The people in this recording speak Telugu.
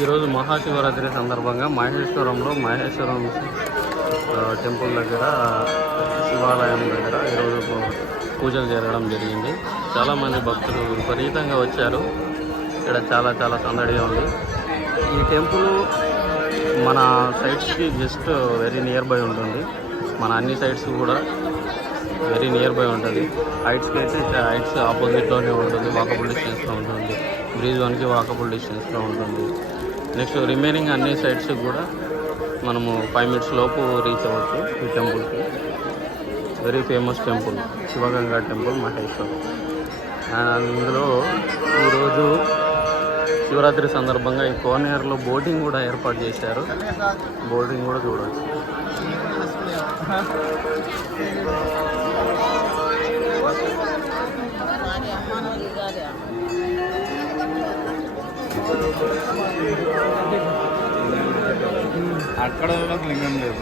ఈరోజు మహాశివరాత్రి సందర్భంగా మహేశ్వరం టెంపుల్ దగ్గర శివాలయం దగ్గర ఈరోజు పూజలు జరగడం జరిగింది. చాలామంది భక్తులు విపరీతంగా వచ్చారు. ఇక్కడ చాలా సందడిగా ఉంది. ఈ టెంపుల్ మన సైట్స్కి జస్ట్ వెరీ నియర్ బై ఉంటుంది. మన అన్ని సైట్స్ కూడా వెరీ నియర్ బై ఉంటుంది. హైట్స్కి అయితే హైట్స్ ఆపోజిట్లోనే ఉంటుంది, వాకబుల్ డిస్టెన్స్లో ఉంటుంది. బ్రిడ్జ్ 1కి వాకబుల్ డిస్టెన్స్లో ఉంటుంది. నెక్స్ట్ రిమైనింగ్ అన్ని సైట్స్ కూడా మనము 5 minutes లోపు రీచ్ అవ్వచ్చు. ఈ టెంపుల్కి very famous temple Shivaganga temple Maheshwaram. అందులో ఈరోజు శివరాత్రి సందర్భంగా ఈ కోనేరులో బోటింగ్ కూడా ఏర్పాటు చేశారు. బోటింగ్ కూడా చూడవచ్చు. అక్కడ లింగం లేదు.